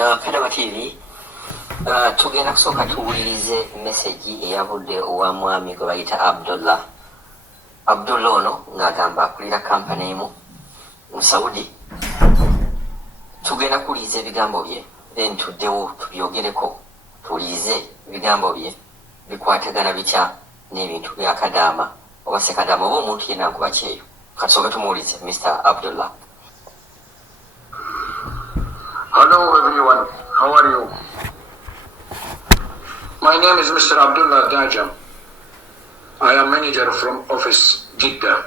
Kadaama TV tugenda kusooka tuwulirize message eyavudde owa mwami gwe bayita Abdullah ono ng'agamba akulira kampani emu mu Saudi. Tugenda kuwuliriza ebigambo bye then tuddewo tubyogereko tuwulirize ebigambo bye bikwatagana bitya n'ebintu bya Kadaama oba se Kadaama oba omuntu yenna nkuba kyeyo. Kasooka tumuwulirize Mr. Abdullah. Hello everyone, how are you? My name is Mr. Abdullah Daja. I am manager from office Jeddah,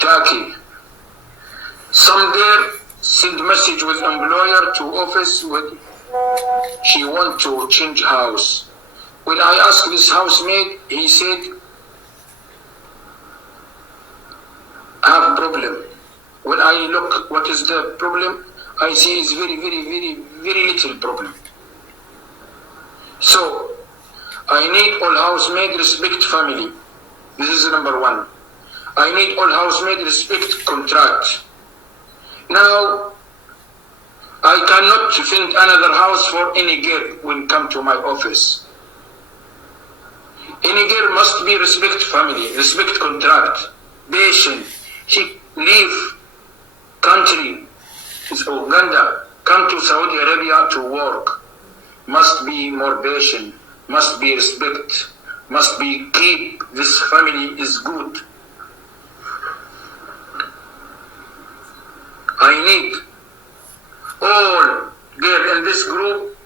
Turkey. Some girl send message with employer to office with she want to change house. When I asked this housemaid, he said have problem. When I look what is the problem, I see is very little problem. So I need all housemaid respect family. This is number one. I need all housemaid respect contract. Now I cannot find another house for any girl when come to my office. Any girl must be respect family, respect contract, patient. She leave country is Uganda, come to Saudi Arabia to work. Must be more patient, must be respect, must be keep this family is good. I need all girl in this group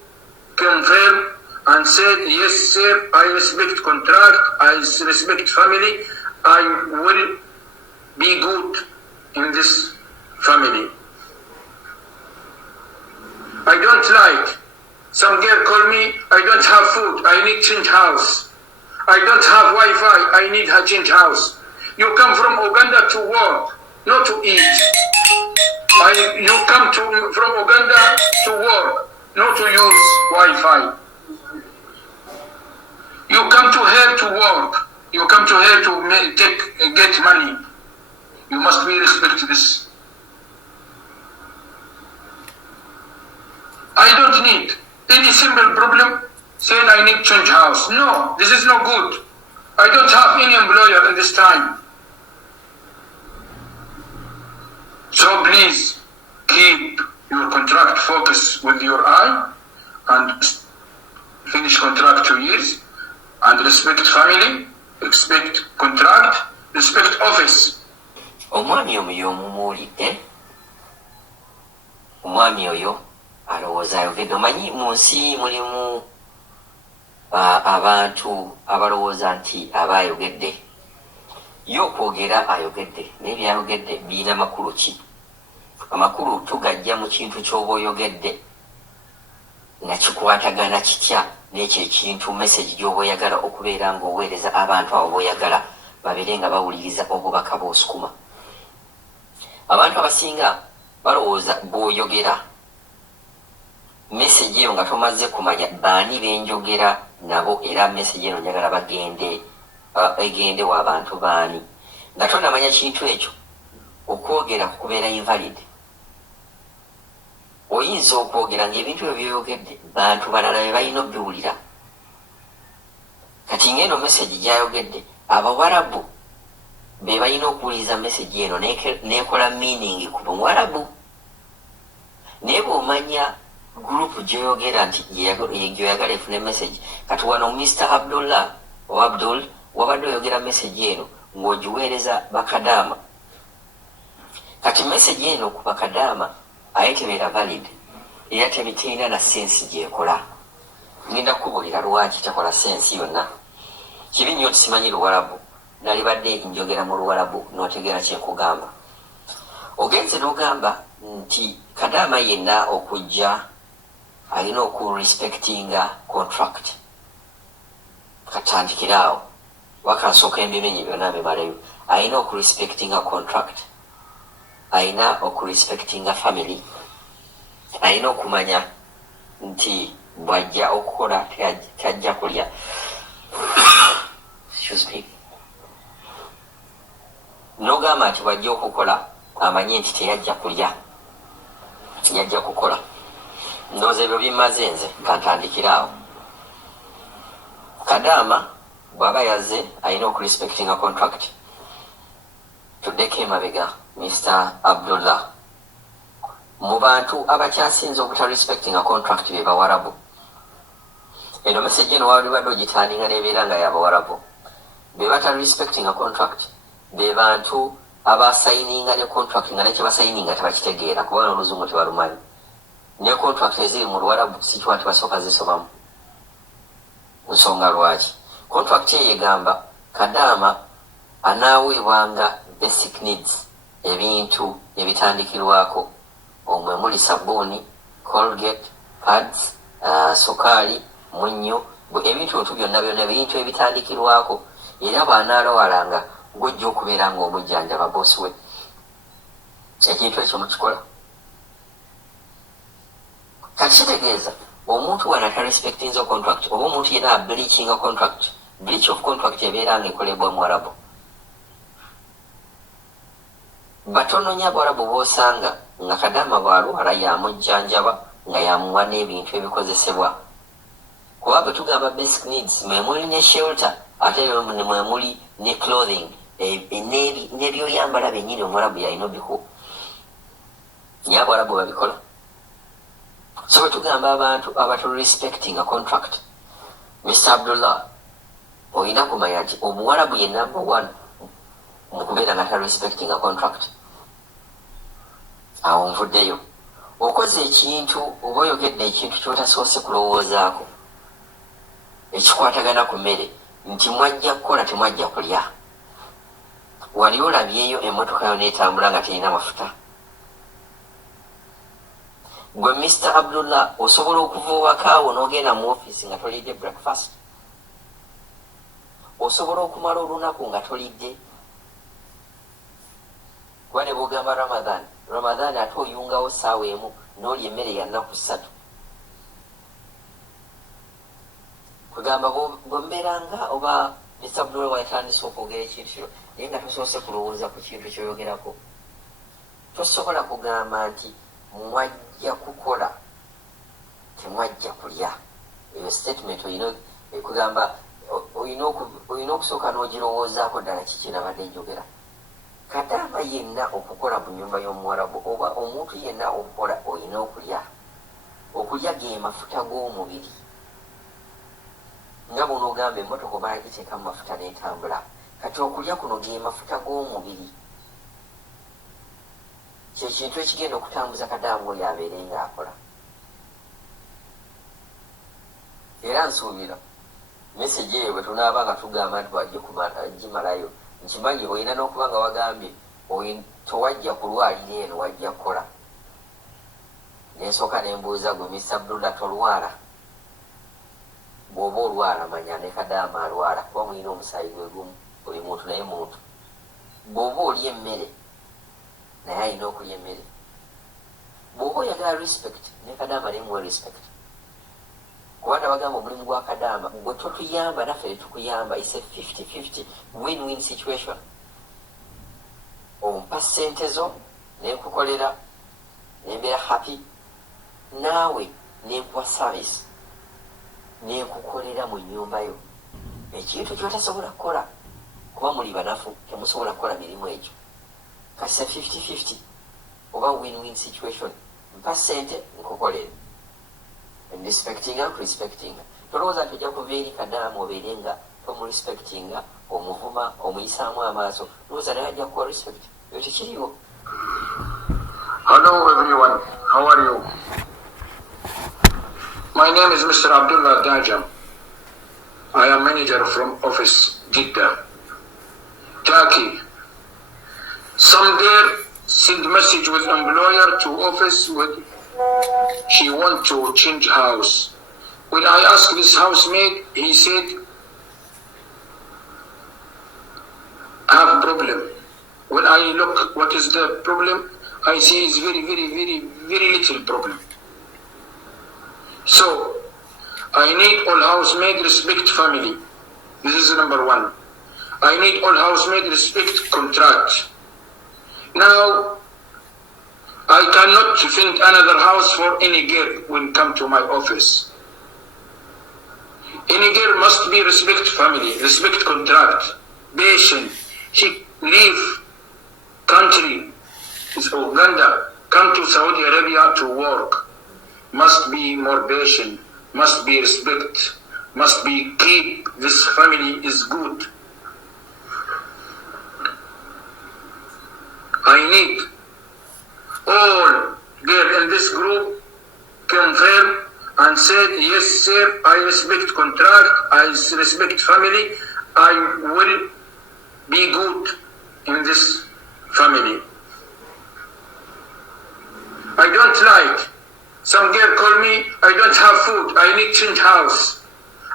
confirm and said, yes sir, I respect contract, I respect family, I will be good in this family. I don't like. Some girl call me, I don't have food, I need change house. I don't have Wi-Fi, I need a change house. You come from Uganda to work, not to eat. You come from Uganda to work, not to use Wi-Fi. You come to here to work. You come to here to get money. You must be respect this. I don't need any simple problem saying I need change house. No, this is no good. I don't have any employer at this time. So please keep your contract focus with your eye and finish contract 2 years and respect family, respect contract, respect office. Omwami oyo omumuwulidde, omwami oyo alowooza ayogedde. Omanyi mu nsi mulimu abantu abalowooza nti aba ayogedde ye okwogera ayogedde naye byayogedde birina makulu ki? Amakulu tugajja mu kintu ky'oba oyogedde nga kikwatagana kitya n'ekyo ekintu message gy'oba oyagala okubeera ng'oweereza abantu abo b'oyagala babeere nga bawuliriza obubaka bw'osukuma. Abantu abasinga balowooza bw'oyogera message eyo nga tomaze kumanya baani benjogera nabo era message eno njagala egende w'abantu baani nga tonamanya kintu ekyo okwogera kukubeera invalid. Oyinza okwogera ng'ebintu ebyo byoyogedde bantu balala be balina obbiwulira. Kati ng'eno message gy'ayogedde Abawarabu be balina okuwuliriza message eno n'ekola meaning ku Bawarabu. Naye bw'omanya group gy'oyogera nti gy'oyagala efune message. Kati wano Mr. Abdullah oba Abdul wabadde oyogera message eno ng'ogiweereza Bakadaama. Kati message eno ku Bakadaama aye tebeera valid era terina na sensi gy'ekola. Ngenda kukubulira lwaki takola sensi yonna. Kibi nnyo simanyi Luwarabu, nalibadde njogera mu Luwarabu n'otegeera kyenkugamba. Ogenze n'ogamba nti Kadaama yenna okujja alina okurespectinga contract. Katandikiraawo wakansooka ebimenyi byonna bimaleyo. Alina okurespectinga contract, alina okurespectinga family, alina okumanya nti bwajja okukola tajja kulya. Excuse me. N'ogamba nti bwajja okukola amanye nti teyajja kulya, yajja kukola. ndowooza ebyo bimaze nze kantandikiraawo. Kadaama bw'aba yazze alina okurespectinga contract. Tuddeko emabega Mr. Abdullah. Mu bantu abakyasinze obutarespectinga contract be Bawarabu. Eno message eno wali badde ogitandinga n'ebeera nga y'Abawarabu. Be batarespectinga contract be bantu abasayininga ne contract nga nekye basayininga tebakitegeera kubanga oluzungu tebalumanyi. Ne contract eziri mu Luwarabu si kiwa tebasooka zisomamu. Nsonga lwaki contract eyo egamba Kadaama anaaweebwanga basic needs, ebintu ebitandikirwako omwe muli sabbuuni, Colgate, pads, sukaali, munnyo, ebintu otu byonna byonna ebintu ebitandikirwako era bw'anaalowalanga gwojja okubeera ng'omujjanjaba boosi we. Ekintu ekyo mukikola kati kitegeeza omuntu wano atarespectinze contract oba omuntu yenna ableachinga contract. Breach of contract ebeera nga ekolebwa mu Arabu. Batono nnyo Abarabu b'osanga nga Kadaama bw'alwala yamujjanjaba nga yamuwa n'ebintu ebikozesebwa. Kuba bwe tugamba basic needs mwe muli ne shelter ate mwe muli ne clothing n'ebyoyambala bennyini Omwarabu yalina obiku. Nnyo Abarabu babikola. So bwe tugamba abantu abatarespectinga contract, Mr. Abdullah olina kumanya nti Omuwarabu ye number one mu kubeera nga tarespectinga contract. Awo nvuddeyo okoze ekintu oba oyogedde ekintu ky'otasoose kulowoozaako ekikwatagana ku mmere nti mwajja kukola temwajja kulya. Wali olabyeyo emmotoka yo neetambula nga terina mafuta? Gwe Mr. Abdullah osobola okuva ewakaawo n'ogenda mu ofiisi nga tolidde breakfast? Osobola okumala olunaku nga tolidde? Kuba ne bw'ogamba Ramadhan ate oyungawo ssaawa emu n'olya emmere ya nnaku 3. Kugamba bw'ombeeranga oba Mr. Abdullah wayatandise okwogera ekintu kiro naye nga tosoose kulowooza ku kintu ky'oyogerako. Tosobola kugamba nti mwajja kukola temwajja kulya. Eyo statement oyina kugamba oyina okusooka n'ogirowoozaako ddala kiki nabadde njogera. Kadaama yenna okukola mu nnyumba y'Omuwarabu oba omuntu yenna okukola oyina okulya. Okulya ge mafuta g'omubiri. Nga buno ogamba emmotoka oba yagiteekamu mafuta n'etambula. Kati okulya kuno ge mafuta g'omubiri. Kye kintu ekigenda okutambuza Kadaama oyo abeere ng'akola. Era nsuubira message eyo bwe tunaaba nga tugamba nti wajja gimalayo nkimanyi olina n'okuba nga wagambye towajja kulwalira eno wajja kukola. Nensooka nembuuza gwe Mr. Abdullah tolwala? Bw'oba olwala manya ne Kadaama alwala kuba mulina omusaayi gwe gumu, buli muntu naye muntu. Bw'oba olya emmere naye alina okulya emmere. Bw'oba oyagala respect ne Kadaama naye muwe respect. Kubanga bagamba omulimu gwa Kadaama gwe totuyamba naffe ne tukuyamba. It's a 50-50 win-win situation. Ompa ssente zo nenkukolera nembeera happy, naawe nenkuwa service nenkukolera mu nnyumba yo ekintu kyotasobola kukola kuba muli banafu temusobola kukola mirimu egyo. Kati sa 50-50 oba win-win situation. Mpa ssente nkukolere respectinga respectinga. Tolowooza nti ojja kuva eri Kadaama obeere nga tomurespectinga, omuvuma, omuyisaamu amaaso. Lowooza naye ajja kuwa respect. Ekyo tekiriwo. Hello everyone, how are you? My name is Mr. Abdullah Dajam. I am manager from office Jeddah, Turkey. Some there send message with employer to office with she want to change house. When I asked this housemaid, he said, I have problem. When I look what is the problem, I see it's very little problem. So I need all housemaid respect family. This is number one. I need all housemaid respect contract. Now I cannot find another house for any girl when come to my office. Any girl must be respect family, respect contract, patient. She leave country is Uganda, come to Saudi Arabia to work. Must be more patient, must be respect, must be keep this family is good. I need all girl in this group confirm and said, yes sir, I respect contract, I respect family, I will be good in this family. I don't like, some girl call me, I don't have food, I need change house.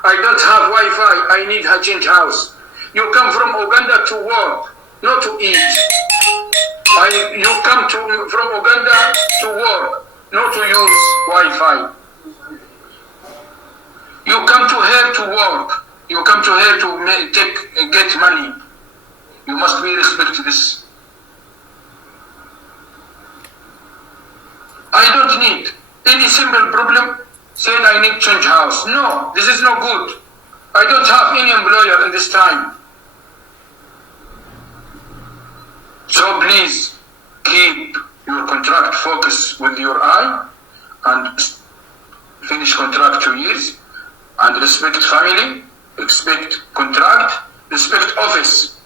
I don't have Wi-Fi, I need a change house. You come from Uganda to work, not to eat. You come from Uganda to work, not to use Wi-Fi. You come to here to work. You come to here to get money. You must be respect this. I don't need any simple problem saying I need change house. No, this is not good. I don't have any employer in this time. So please keep your contract focus with your eye and finish contract 2 years and respect family, respect contract, respect office.